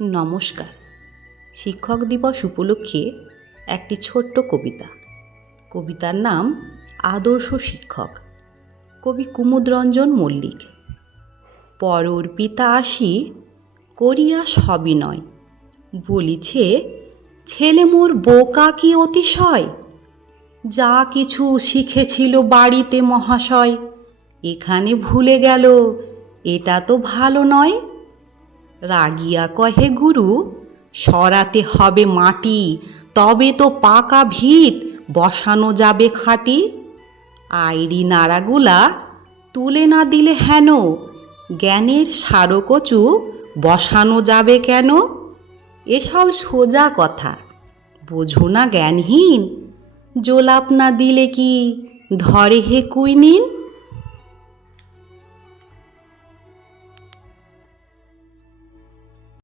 নমস্কার। শিক্ষক দিবস উপলক্ষে একটি ছোট্ট কবিতা। কবিতার নাম আদর্শ শিক্ষক, কবি কুমুদরঞ্জন মল্লিক। পরর পিতা আসি করিয়া সবিনয়, বলিছে ছেলে মোর বোকা কি অতিশয়। যা কিছু শিখেছিল বাড়িতে মহাশয়, এখানে ভুলে গেল, এটা তো ভালো নয়। রাগিয়া কহে গুরু, সরাতে হবে মাটি, তবে তো পাকা ভিত বসানো যাবে খাঁটি। আইরি নাড়াগুলা তুলে না দিলে হেন, জ্ঞানের সারকচু বসানো যাবে কেন। এসব সোজা কথা, বোঝো না জ্ঞানহীন, জোলাপ না দিলে কি ধরে হে কুইনিন।